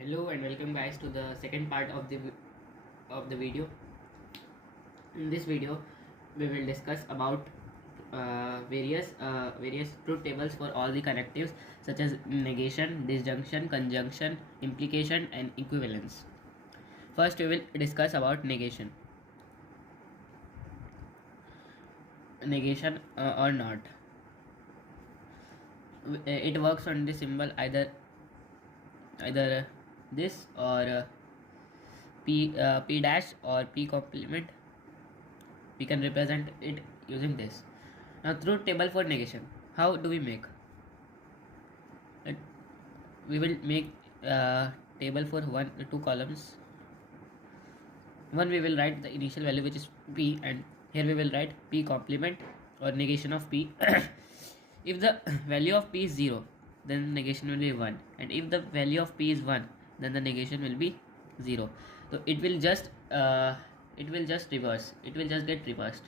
Hello and welcome guys to the second part of the video. In this video we will discuss about various truth tables for all the connectives such as negation, disjunction, conjunction, implication and equivalence. First we will discuss about negation. Negation or not. It works on the symbol either this or p dash or p complement. We can represent it using this. Now truth table for negation, how do we make it? We will make table for two columns. One we will write the initial value which is p, and here we will write p complement or negation of p. If the value of p is 0, then negation will be 1, and if the value of p is 1, then the negation will be 0. So it will just reverse, it will just get reversed.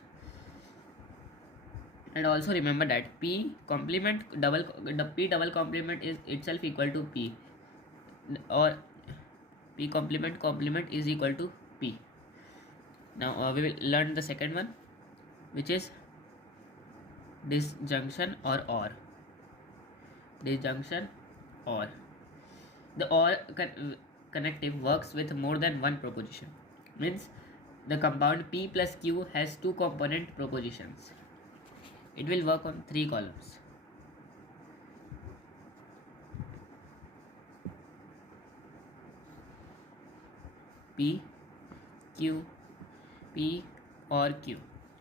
And also remember that p complement p double complement is itself equal to p, or p complement is equal to p. Now we will learn the second one, which is disjunction or. Disjunction or. The or connective works with more than one proposition. Means the compound p plus q has two component propositions. It will work on three columns. P, q, p or q.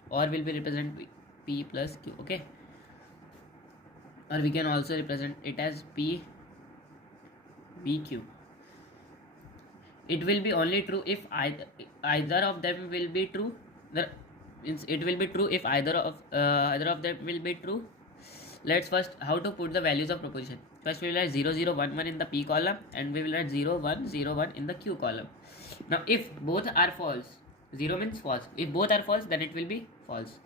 Or will be represent p plus q. Okay. Or we can also represent it as p bq. It will be only true if either of them will be true. It will be true if either of them will be true. Let's first how to put the values of proposition. First we will write 0 0 1 1 in the p column, and we will write 0 1 0 1 in the q column. Now if both are false, 0 means false. If both are false, then it will be false.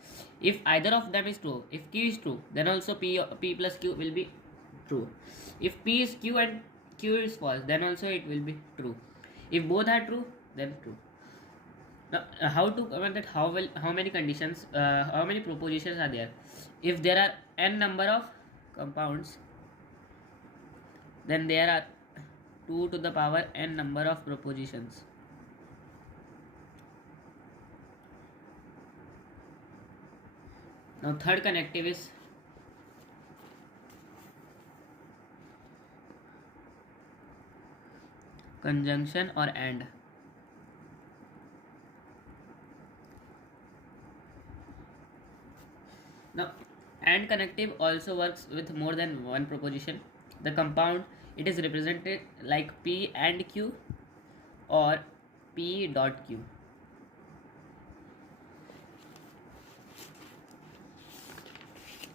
If either of them is true, if q is true, then also p plus q will be true. If p is q and q is false, then also it will be true. If both are true, then true. Now how to comment that how many conditions, how many propositions are there? If there are n number of compounds, then there are 2 to the power n number of propositions. Now third connective is conjunction or and. Now and connective also works with more than one proposition. The compound, it is represented like p and q or p dot q.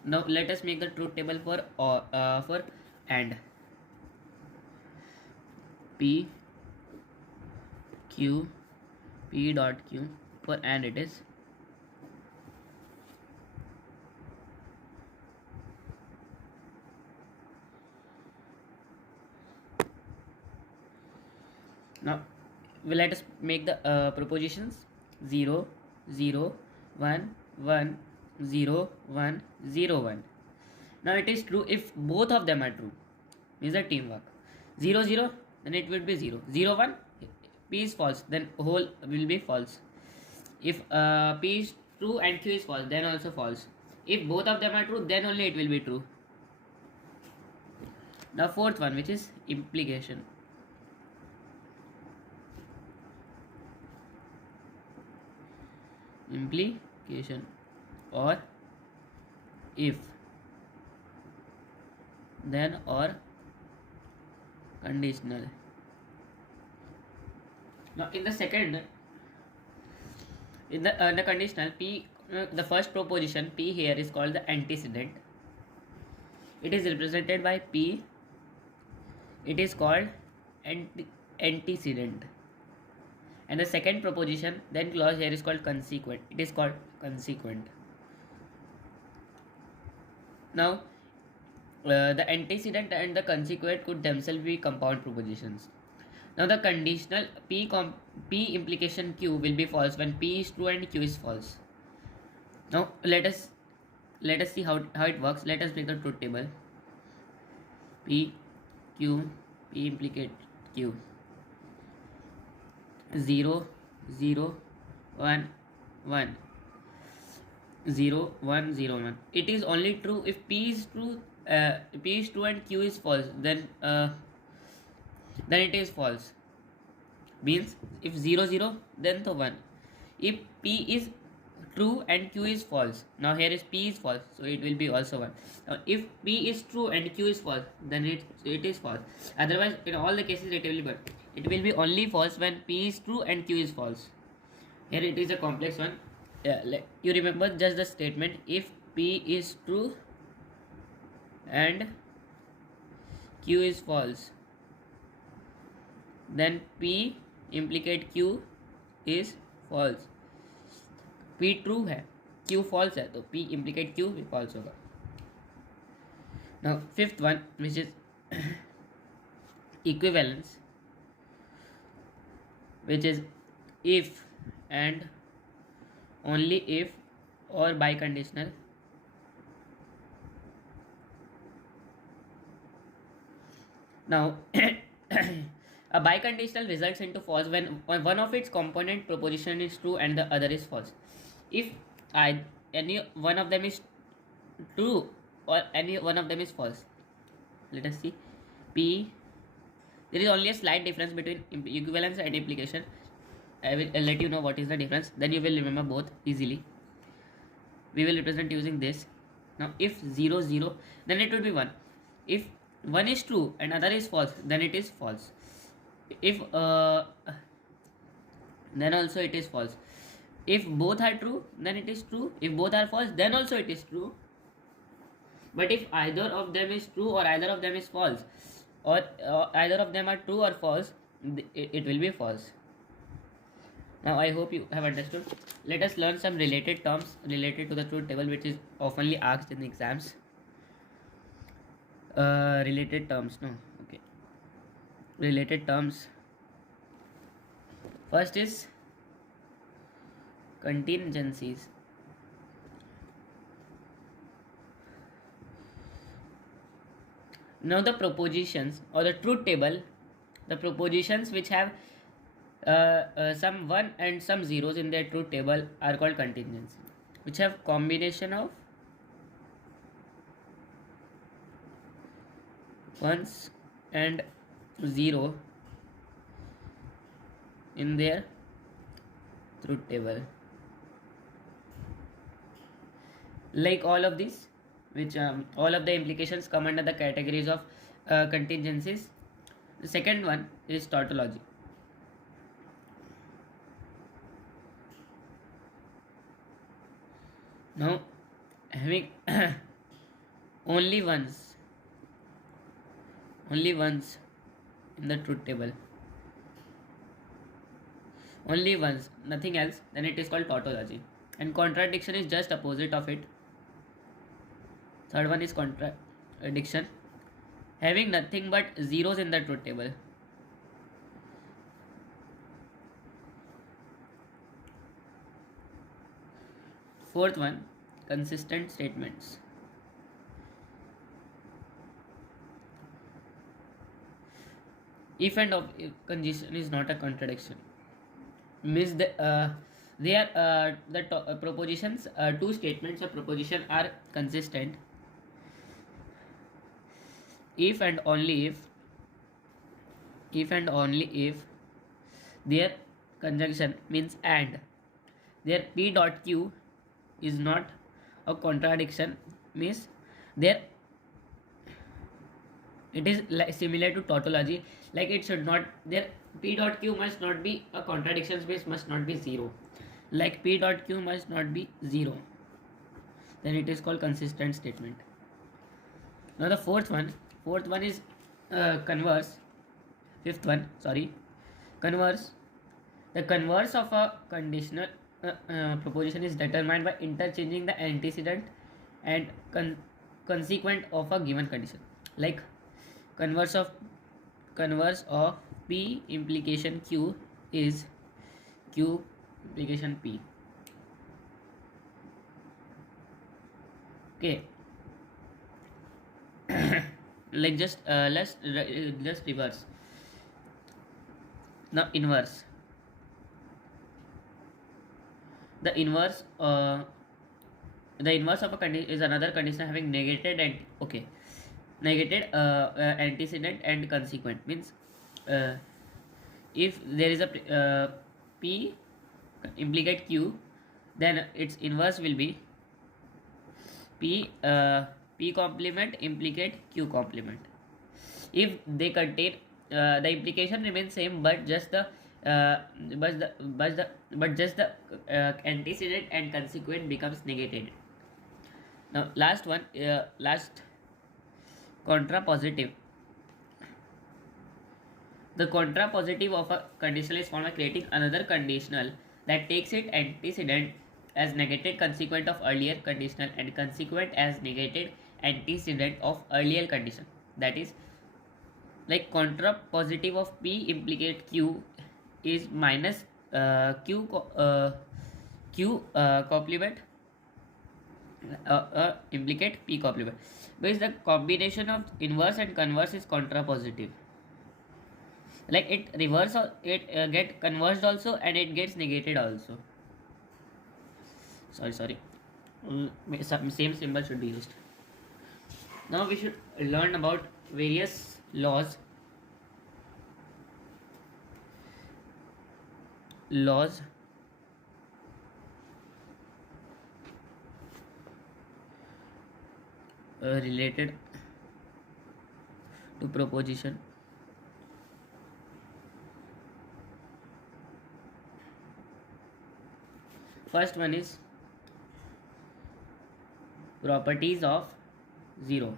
Now let us make the truth table for and. P q p dot q. For and it is now let us make the propositions 0 0 1 1 0 1 0 1. Now it is true if both of them are true, means a teamwork. 0 0, then it will be 0 0 1, p is false, then whole will be false. If p is true and q is false, then also false. If both of them are true, then only it will be true. Now fourth one, which is implication. Implication or if, then or conditional. Now in the second, in the conditional, p, the first proposition p here is called the antecedent. It is represented by p. It is called antecedent. And the second proposition, then clause here is called consequent. It is called consequent. Now the antecedent and the consequent could themselves be compound propositions. Now the conditional P implication Q will be false when P is true and Q is false. Now let us see how it works. Let us break the truth table. P Q P implicate Q 0 0 1 1 0 1 0 1. It is only true if P is true. P is true and Q is false. Then it is false. Means if 0 0, then the 1. If P is true and Q is false, now here is P is false, so it will be also 1. Now if P is true and Q is false, then it is false. Otherwise, in all the cases it will be, but it will be only false when P is true and Q is false. Here it is a complex one. You remember just the statement: if P is true and Q is false, then P implicate Q is false. P true है, Q false है, तो P implicate Q भी false होगा. Now fifth one, which is equivalence, which is if and only if or biconditional. Now a biconditional results into false when one of its component proposition is true and the other is false. If any one of them is true or any one of them is false. Let us see. P, there is only a slight difference between equivalence and implication. I will let you know what is the difference, then you will remember both easily. We will represent using this. Now if 0 0, then it will be 1. If one is true and other is false, then it is false. If then also it is false. If both are true, then it is true. If both are false, then also it is true. But if either of them is true or either of them is false, or either of them are true or false, it will be false. Now I hope you have understood. Let us learn some related terms related to the truth table, which is oftenly asked in the exams. Related terms, no, okay. Related terms. First is contingencies. Now the propositions or the truth table, the propositions which have some 1 and some zeros in their truth table are called contingencies, which have combination of ones and 0 in their truth table. Like all of these, which all of the implications come under the categories of contingencies. The second one is tautology. Now having only ones in the truth table, only ones, nothing else, then it is called tautology. And contradiction is just opposite of it. Third one is contradiction, having nothing but zeros in the truth table. Fourth one, consistent statements. If and of condition is not a contradiction, means they are the propositions, two statements of proposition are consistent if and only if their conjunction means and their P dot Q is not a contradiction, means there it is similar to tautology, like it should not, their P dot Q must not be a contradiction space, must not be 0, like P dot Q must not be 0, then it is called consistent statement. Now the fourth one is converse. Fifth one, sorry, converse. The converse of a conditional proposition is determined by interchanging the antecedent and consequent of a given condition. Like converse of P implication Q is Q implication P. Okay. Like let's just reverse. Now inverse. The inverse of a condition is another condition having negated and antecedent and consequent. Means if there is a P implicate Q, then its inverse will be P complement implicate Q complement. If they contain the implication remains same, but just the antecedent and consequent becomes negated. Now last one, last contrapositive. The contrapositive of a conditional is formed by creating another conditional that takes its antecedent as negated consequent of earlier conditional and consequent as negated antecedent of earlier condition. That is, like contrapositive of P implicate Q is minus Q complement implicate P complement, because the combination of inverse and converse is contrapositive. Like it reverse, it get conversed also and it gets negated also. Sorry, same symbol should be used. Now we should learn about various laws related to proposition. First one is properties of zero.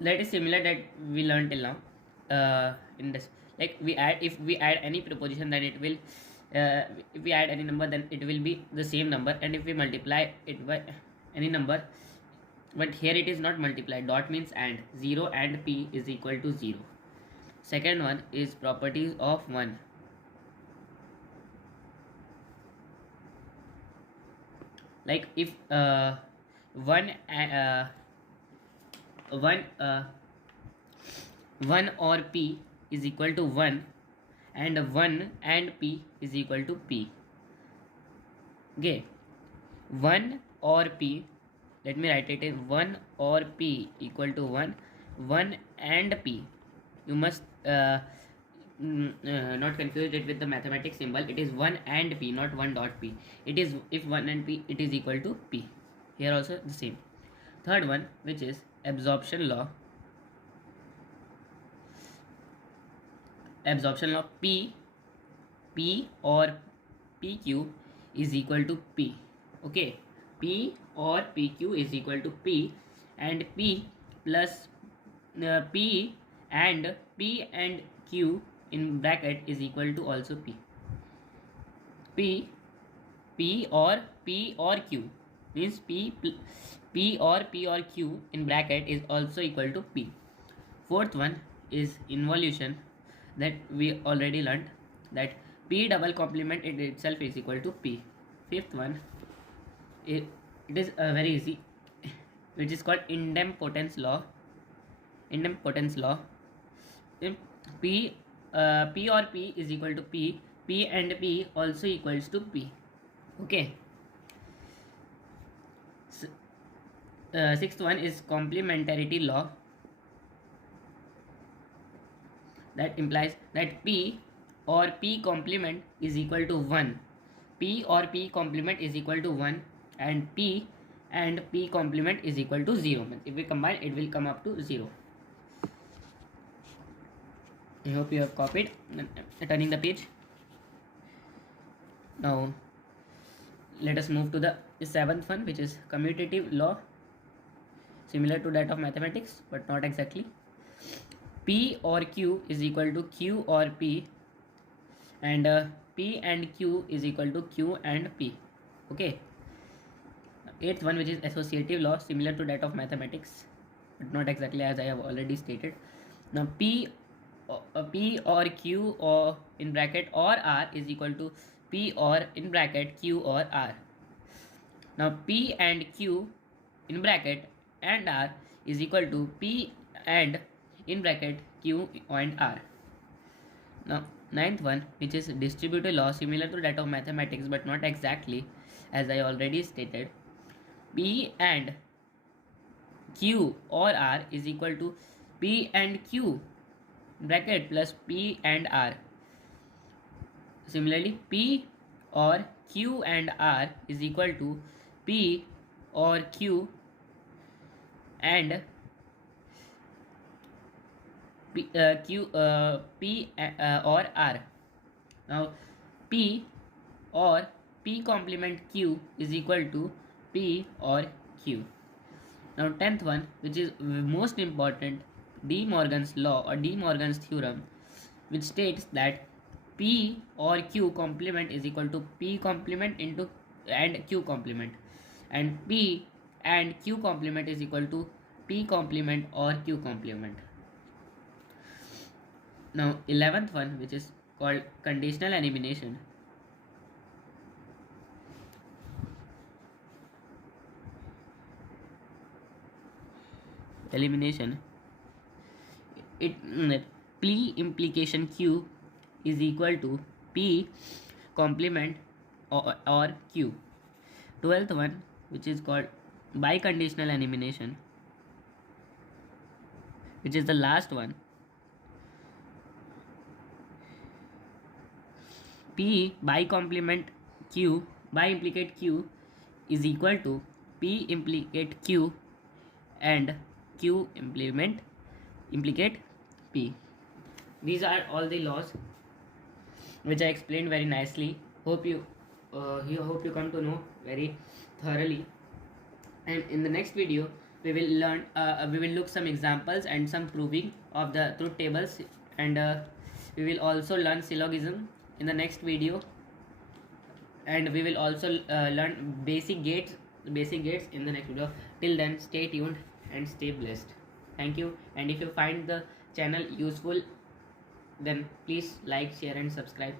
That is similar that we learned till now in this. Like if we add any proposition, then it will if we add any number, then it will be the same number, and if we multiply it by any number, but here it is not multiplied. Dot means and. 0 and P is equal to 0. Second one is properties of 1. Like if one or P is equal to 1, and 1 and P is equal to P. Okay, 1 or P, let me write it in 1 or P equal to 1 and P. You must not confuse it with the mathematics symbol. It is 1 and P, not 1 dot P. It is if 1 and P, it is equal to P. Here also the same. Third one, which is absorption law. Absorption law, P or PQ is equal to P. Okay, P or PQ is equal to P, and P plus P and Q in bracket is equal to also P. P or Q means P or Q in bracket is also equal to P. Fourth one is involution, that we already learned, that P double complement it itself is equal to P. Fifth one, it is very easy, which is called idempotence law. Idempotence law. If P or P is equal to P, P and P also equals to P. Okay. Sixth one is complementarity law, that implies that P or P complement is equal to 1. P or P complement is equal to 1, and P and P complement is equal to 0. If we combine, it will come up to 0. I hope you have copied. Turning the page. Now let us move to the seventh one, which is commutative law, similar to that of mathematics but not exactly. P or Q is equal to Q or P, and P and Q is equal to Q and P. Okay. Eighth one, which is associative law, similar to that of mathematics but not exactly, as I have already stated. Now P P or Q or in bracket or R is equal to P or in bracket Q or R. Now P and Q in bracket and R is equal to P and in bracket Q and R. Now ninth one, which is distributive law, similar to that of mathematics but not exactly, as I already stated. P and Q or R is equal to P and Q bracket plus P and R. Similarly, P or Q and R is equal to P or Q and P or R. Now P or P complement Q is equal to P or Q. Now 10th one, which is most important, De Morgan's law or De Morgan's theorem, which states that P or Q complement is equal to P complement into and Q complement, and P and Q complement is equal to P complement or Q complement. Now 11th one, which is called conditional elimination. It P implication Q is equal to P complement or Q. 12th one, which is called biconditional elimination, which is the last one. P by complement Q by implicate Q is equal to P implicate Q and Q implicate P. These are all the laws which I explained very nicely. Hope you come to know very thoroughly. And in the next video, we will learn. We will look some examples and some proving of the truth tables, and we will also learn syllogism in the next video. And we will also learn basic gates in the next video. Till then, stay tuned and stay blessed. Thank you. And if you find the channel useful, then please like, share and subscribe.